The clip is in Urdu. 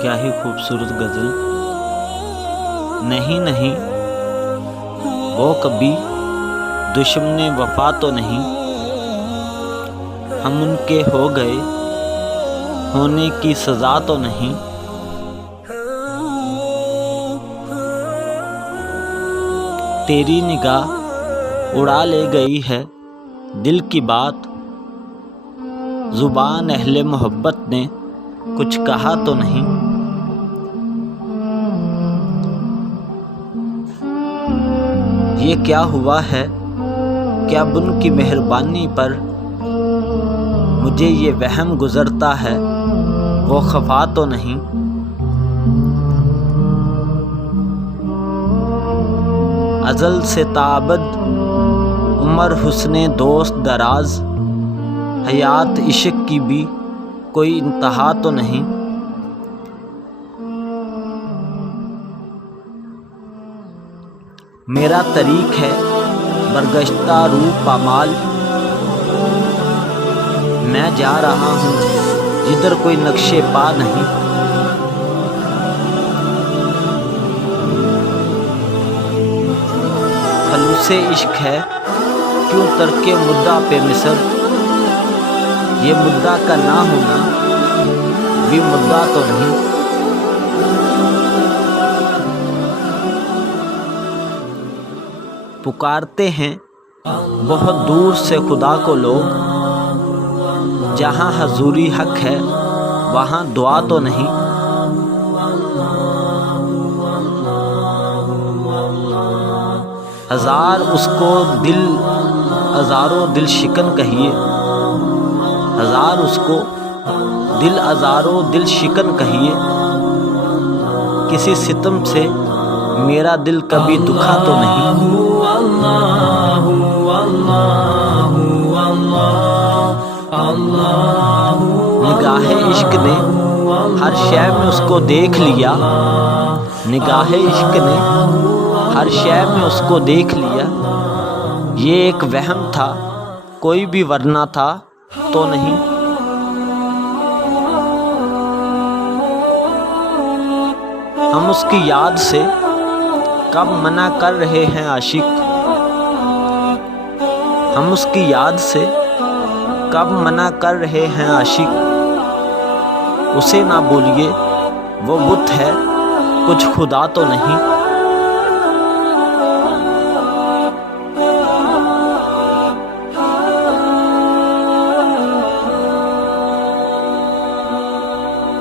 کیا ہی خوبصورت غزل. نہیں نہیں وہ کبھی دشمن وفا تو نہیں، ہم ان کے ہو گئے ہونے کی سزا تو نہیں. تیری نگاہ اڑا لے گئی ہے دل کی بات، زبان اہل محبت نے کچھ کہا تو نہیں. یہ کیا ہوا ہے کہ اب ان کی مہربانی پر مجھے یہ وہم گزرتا ہے وہ خفا تو نہیں. ازل سے تا ابد عمر حسن دوست دراز، حیات عشق کی بھی کوئی انتہا تو نہیں. میرا طریق ہے برگشتہ روح پامال، میں جا رہا ہوں جدھر کوئی نقش پا نہیں. خلوص عشق ہے کیوں ترک مدعا پہ مصر، یہ مدعا کا نہ ہونا بھی مدعا تو نہیں. پکارتے ہیں بہت دور سے خدا کو لوگ، جہاں حضوری حق ہے وہاں دعا تو نہیں. ہزار اس کو دل ہزاروں دل شکن کہیے، ہزار اس کو دل ہزاروں دل شکن کہیے، کسی ستم سے میرا دل کبھی دکھا تو نہیں. نگاہ عشق نے ہر شے میں اس کو دیکھ لیا، نگاہ عشق نے ہر شے میں اس کو دیکھ لیا. یہ ایک وہم تھا کوئی بھی ورنہ تھا تو نہیں. ہم اس کی یاد سے کب منع کر رہے ہیں عاشق، ہم اس کی یاد سے کب منع کر رہے ہیں عاشق. اسے نہ بولیے وہ بت ہے کچھ خدا تو نہیں.